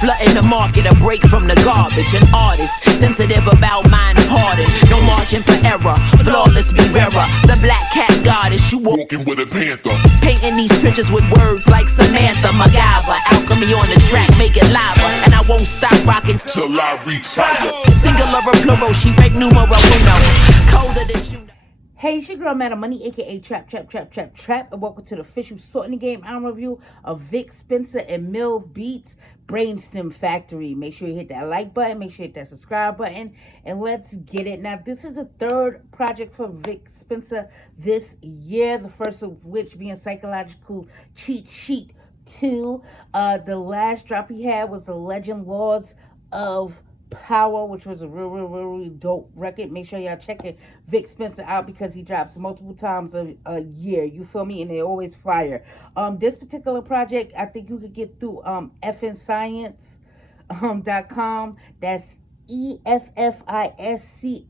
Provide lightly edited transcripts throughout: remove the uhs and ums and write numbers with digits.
Flooding the market, a break from the garbage. An artist, sensitive about mind pardon. No margin for error, flawless be rarer. The black cat goddess, you walking with a panther. Painting these pictures with words like Samantha, MacGyver. Alchemy on the track, make it lava. And I won't stop rocking till I retire. Singular or plural, she break numero uno. Colder than you. Hey, it's your girl, Madam Money, aka Trap, and welcome to the official Sorting the Game album review of Vic Spencer and Mill Beats' Brainstem Factory. Make sure you hit that like button, make sure you hit that subscribe button, and let's get it. Now, this is the third project for Vic Spencer this year, the first of which being Psychological Cheat Sheet 2. The last drop he had was the Legend Lords of Power, which was a really dope record. Make sure y'all checking Vic Spencer out because he drops multiple times a year. You feel me? And they always fire. This particular project, I think you could get through FNScience.com. That's EFFISCIENZ.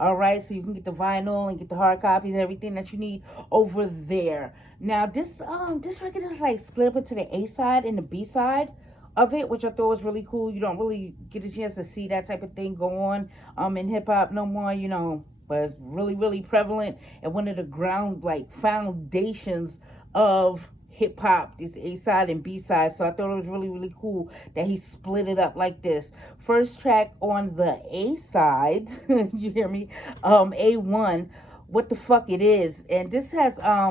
All right, so you can get the vinyl and get the hard copies and everything that you need over there. Now, this record is like split up into the A side and the B side of it, which I thought was really cool. You don't really get a chance to see that type of thing go on in hip-hop no more, you know, but it's really prevalent and one of the foundations of hip-hop is A side and B side. So I thought it was really cool that he split it up like this. First track on the A side, you hear me, A1, What the Fuck It Is. And this has I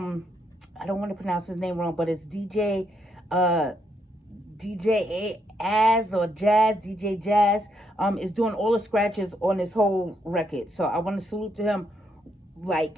don't want to pronounce his name wrong, but it's DJ Jazz is doing all the scratches on this whole record. So I want to salute to him, like,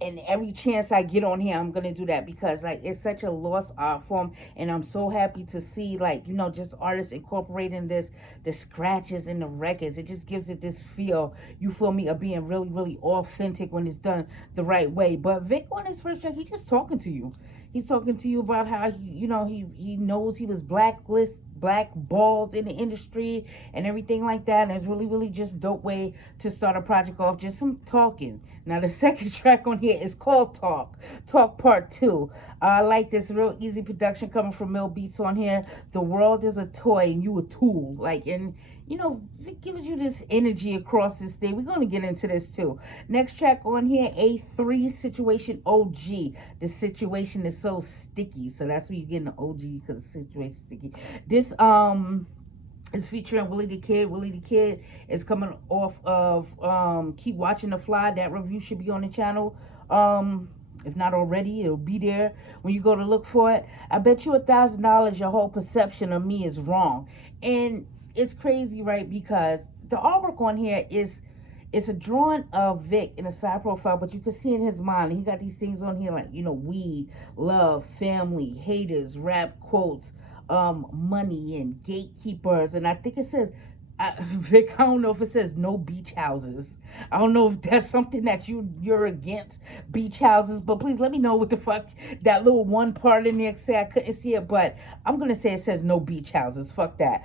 and every chance I get on here, I'm gonna do that because like it's such a lost art form, and I'm so happy to see, like, you know, just artists incorporating the scratches in the records. It just gives it this feel, you feel me, of being really authentic when it's done the right way. But Vic on his first track, he's just talking to you. He's talking to you about how he knows he was blackballed in the industry and everything like that. And it's really just dope way to start a project off, just some talking. Now the second track on here is called Talk Part 2. I like this real easy production coming from Mill Beats on here. The world is a toy and you a tool. Like, and you know, it gives you this energy across this thing. We're going to get into this too. Next track on here, A3, Situation OG. The situation is so sticky. So that's where you're getting the OG, because the situation is sticky. This is featuring Willie the Kid. Willie the Kid is coming off of Keep Watching the Fly. That review should be on the channel. If not already, it'll be there when you go to look for it. I bet you $1,000 your whole perception of me is wrong. And it's crazy, right? Because the artwork on here it's a drawing of Vic in a side profile, but you can see in his mind, he got these things on here like, you know, weed, love, family, haters, rap quotes, money, and gatekeepers. And I think it says, Vic, I don't know if it says no beach houses. I don't know if that's something that you're against, beach houses, but please let me know what the fuck that little one part in there say. I couldn't see it, but I'm gonna say it says no beach houses. Fuck that.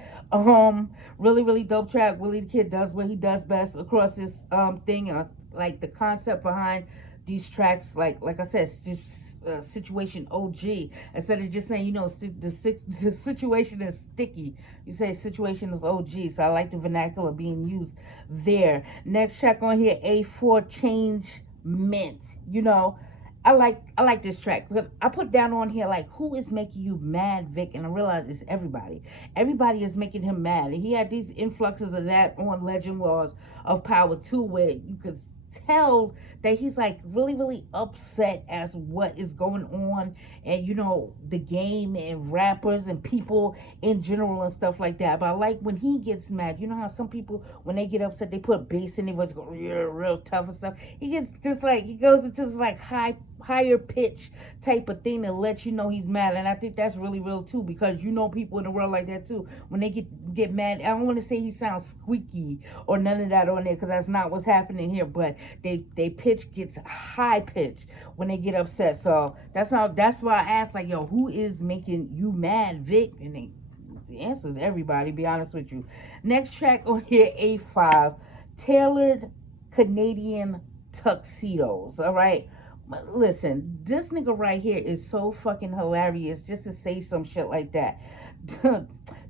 Really dope track. Willie the Kid does what he does best across this thing, and I like the concept behind these tracks. Like I said, situation OG, instead of just saying, you know, the situation is sticky, you say situation is OG. So I like the vernacular being used there. Next track on here, A4, Change Mint. You know, I like this track because I put down on here like, who is making you mad, Vic? And I realized it's everybody. Everybody is making him mad, and he had these influxes of that on Legend Laws of Power 2, where you could tell that he's like really upset as what is going on, and you know, the game and rappers and people in general and stuff like that. But I like when he gets mad. You know how some people, when they get upset, they put bass in their voice, go real tough and stuff. He gets just like, he goes into this like higher pitch type of thing to let you know he's mad. And I think that's really real too, because you know people in the world like that too. When they get mad, I don't want to say he sounds squeaky or none of that on there, because that's not what's happening here, but they pitch gets high pitch when they get upset. So that's why I asked, like, yo, who is making you mad, Vic? And the answer is everybody, be honest with you. Next track on here, A5, Tailored Canadian Tuxedos. All right, Listen, this nigga right here is so fucking hilarious just to say some shit like that.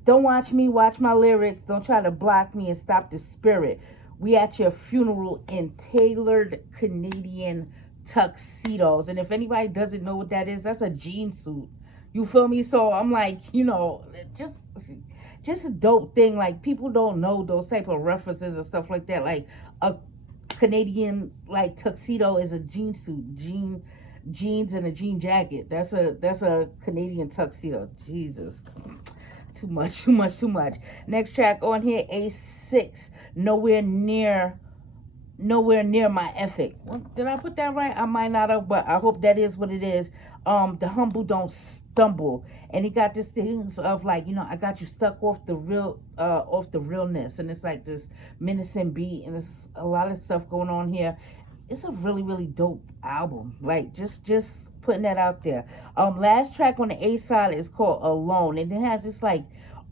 Don't watch me, watch my lyrics. Don't try to block me and stop the spirit. We at your funeral in tailored Canadian tuxedos. And if anybody doesn't know what that is, that's a jean suit. You feel me? So I'm like, just just a dope thing. Like people don't know those type of references and stuff like that. Like a Canadian like tuxedo is a jean suit, jeans and a jean jacket. That's a Canadian tuxedo. Jesus, too much, too much, too much. Next track on here, A6. Nowhere near my ethic. Well, did I put that right? I might not have, but I hope that is what it is. The humble don't stumble, and he got this things of like, I got you stuck off the realness, and it's like this menacing beat, and there's a lot of stuff going on here. It's a really really dope album. Like just putting that out there. Last track on the A side is called Alone, and it has this like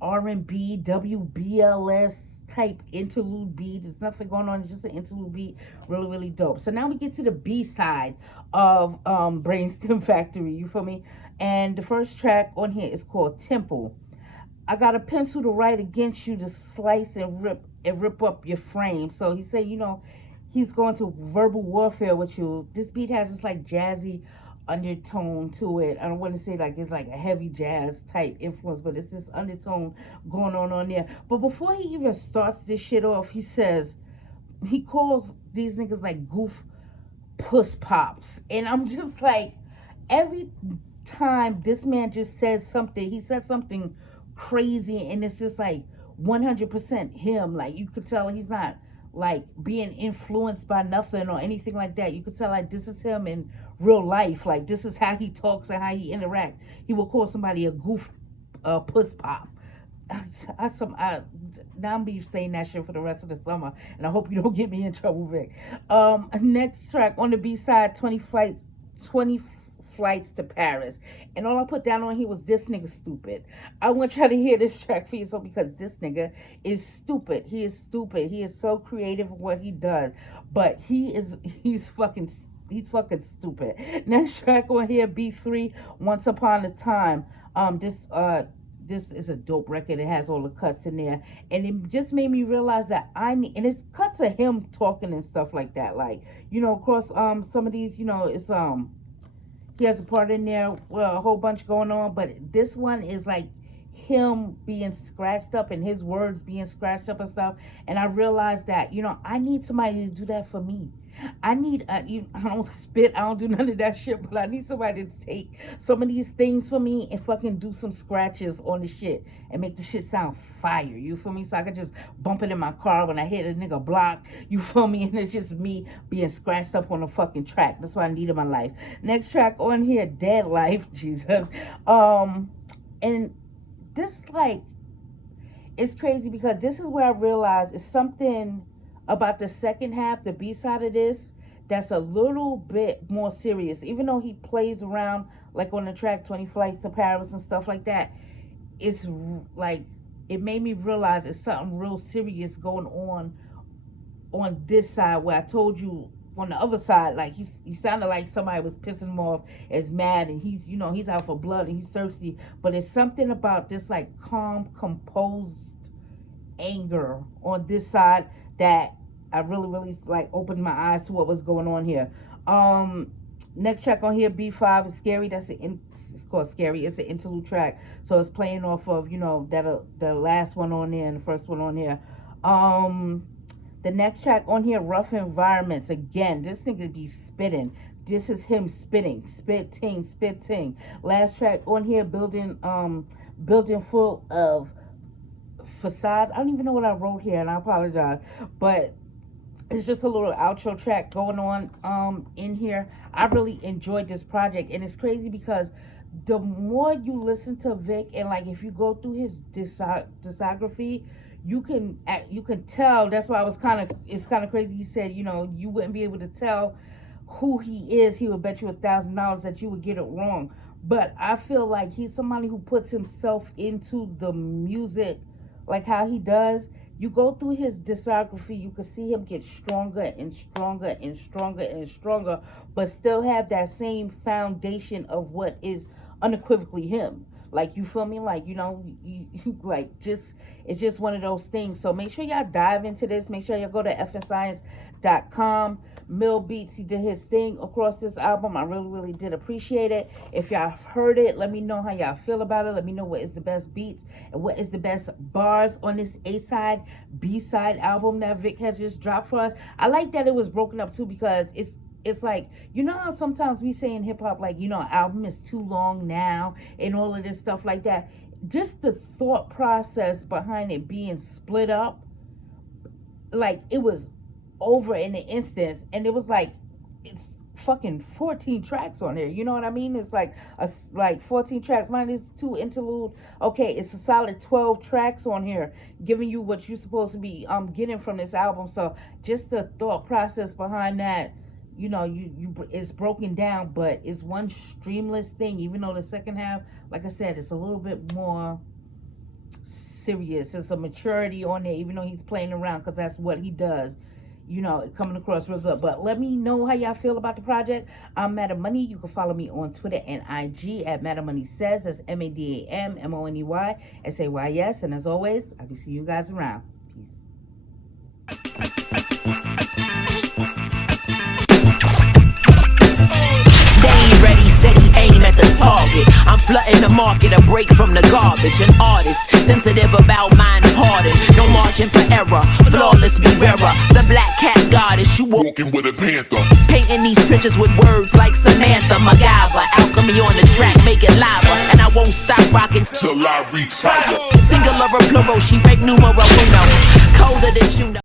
R&B WBLS type interlude beat. There's nothing going on. It's just an interlude beat. Really, really dope. So now we get to the B side of Brainstem Factory. You feel me? And the first track on here is called Temple. I got a pencil to write against you to slice and rip up your frame. So he said, he's going to verbal warfare with you. This beat has this like jazzy undertone to it. I don't want to say like it's like a heavy jazz type influence, but it's this undertone going on there. But before he even starts this shit off, he calls these niggas like goof puss pops. And I'm just like, every time this man just says something, he says something crazy, and it's just like 100% him. Like you could tell he's not like being influenced by nothing or anything like that. You could tell like this is him in real life. Like this is how he talks and how he interacts. He will call somebody a goof puss pop. Now I'm be saying that shit for the rest of the summer, and I hope you don't get me in trouble, Vic. Next track on the B side, 20 flights to Paris, and all I put down on here was this nigga stupid. I want y'all to hear this track for yourself because this nigga is stupid. He is stupid. He is so creative in what he does, but he's fucking stupid. Next track on here, B3, Once Upon a Time. This is a dope record. It has all the cuts in there, and it just made me realize that and it's cuts of him talking and stuff like that. Like of course, some of these, it's he has a part in there, well, a whole bunch going on, but this one is like him being scratched up and his words being scratched up and stuff. And I realized that I need somebody to do that for me. I need I don't spit, I don't do none of that shit, but I need somebody to take some of these things for me and fucking do some scratches on the shit and make the shit sound fire. You feel me? So I can just bump it in my car when I hit a nigga block. You feel me? And it's just me being scratched up on a fucking track. That's what I need in my life. Next track on here, Dead Life, Jesus. And this like it's crazy because this is where I realized it's something about the second half, the B side of this, that's a little bit more serious. Even though he plays around like on the track 20 Flights to Paris and stuff like that, it's like it made me realize it's something real serious going on this side, where I told you on the other side, like he sounded like somebody was pissing him off, as mad, and he's out for blood and he's thirsty. But it's something about this like calm, composed anger on this side that I really, really like opened my eyes to what was going on here. Next track on here, B5 is Scary. It's called Scary. It's an interlude track, so it's playing off of that the last one on there and the first one on here. The next track on here, Rough Environments. Again, this nigga be spitting. This is him spitting, spitting. Last track on here, building full of facades. I don't even know what I wrote here, and I apologize, but it's just a little outro track going on in here. I really enjoyed this project, and it's crazy because the more you listen to Vic, and like if you go through his discography, you can tell. That's why it's kind of crazy. He said you wouldn't be able to tell who he is. He would bet you $1,000 that you would get it wrong. But I feel like he's somebody who puts himself into the music like how he does, You go through his discography, you can see him get stronger and stronger and stronger and stronger, but still have that same foundation of what is unequivocally him. Like, you feel me? Like, like, just, it's just one of those things. So make sure y'all dive into this. Make sure y'all go to fnscience.com. Mill Beats, he did his thing across this album. I really, really did appreciate it. If y'all heard it, let me know how y'all feel about it. Let me know what is the best beats and what is the best bars on this A-side, B-side album that Vic has just dropped for us. I like that it was broken up too, because it's like, how sometimes we say in hip-hop, like, an album is too long now and all of this stuff like that. Just the thought process behind it being split up, like, it was over in an instance, and it was like, it's fucking 14 tracks on here, you know what I mean? It's like 14 tracks minus 2 interlude. Okay, it's a solid 12 tracks on here, giving you what you're supposed to be getting from this album. So just the thought process behind that, it's broken down, but it's one streamless thing, even though the second half, like I said, it's a little bit more serious. It's a maturity on there, even though he's playing around, because that's what he does. Coming across real good. But let me know how y'all feel about the project. I'm Madam Money. You can follow me on Twitter and IG at Madam Money Says. That's MADAMMONEYSAYS. And as always, I'll be seeing you guys around. Peace. Ready, steady, aim at the target. I'm flooding the market, a break from the garbage. An artist, sensitive about mind pardon. No margin for error, flawless be rarer. The black cat goddess, you walking with a panther. Painting these pictures with words like Samantha MacGyver. Alchemy on the track, make it lava. And I won't stop rocking till I retire. Singular or plural, she break numero uno. Colder than you know.